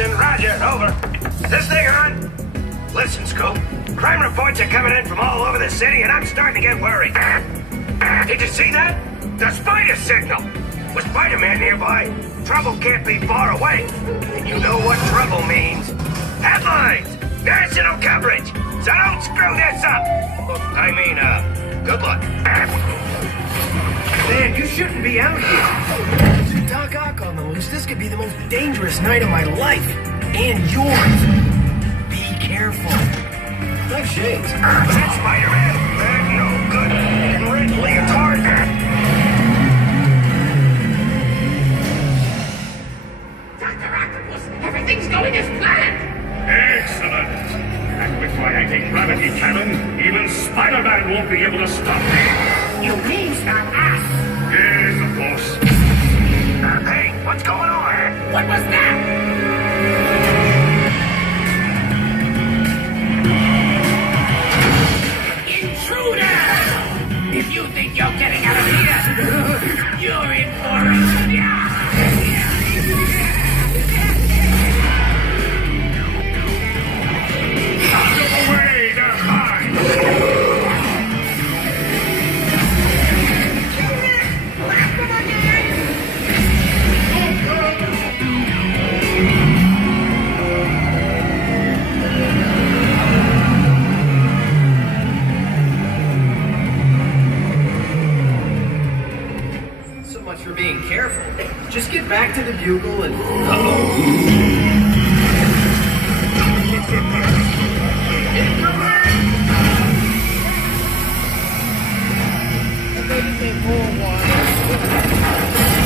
Listen, Roger, over. This thing on? Listen, Scoop. Crime reports are coming in from all over the city, and I'm starting to get worried. Did you see that? The spider signal! With Spider-Man nearby, trouble can't be far away. And you know what trouble means. Headlines! National coverage! So don't screw this up! I mean, good luck. Man, you shouldn't be out here. With Doc Ock on the loose, this could be the most dangerous night of my life. And yours. Be careful. Nice shades. Is that Spider-Man? No good. And red leotard. Doctor Octopus, everything's going as planned. Excellent. And with my anti-gravity cannon, even Spider-Man won't be able to stop me. You mean stop us? Yes, of course. Hey, what's going on? What was that? Intruder! If you think you're getting out of here, you're in for it. Out of the way, they're mine! So much for being careful. Just get back to the Bugle and...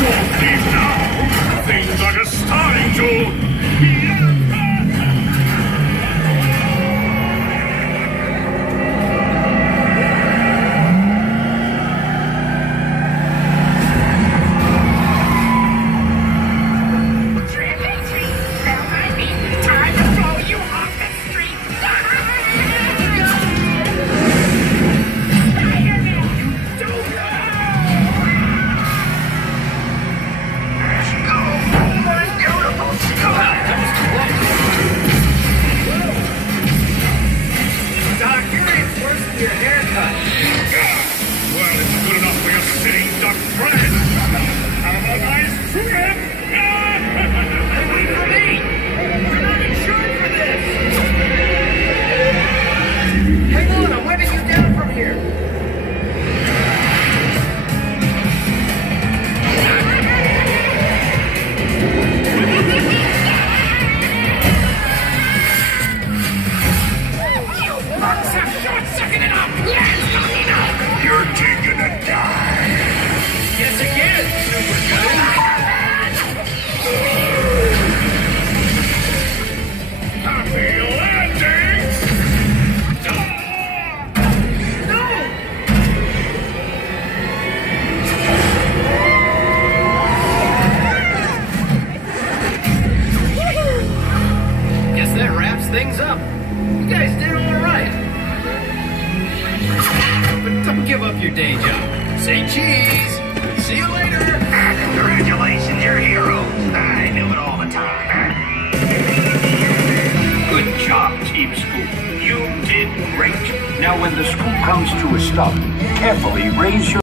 Don't leave now! Things are just starting to... things up. You guys did all right. But don't give up your day job. Say cheese. See you later. Congratulations, you're heroes. I knew it all the time. Good job, Team Scoop. You did great. Now when the scoop comes to a stop, carefully raise your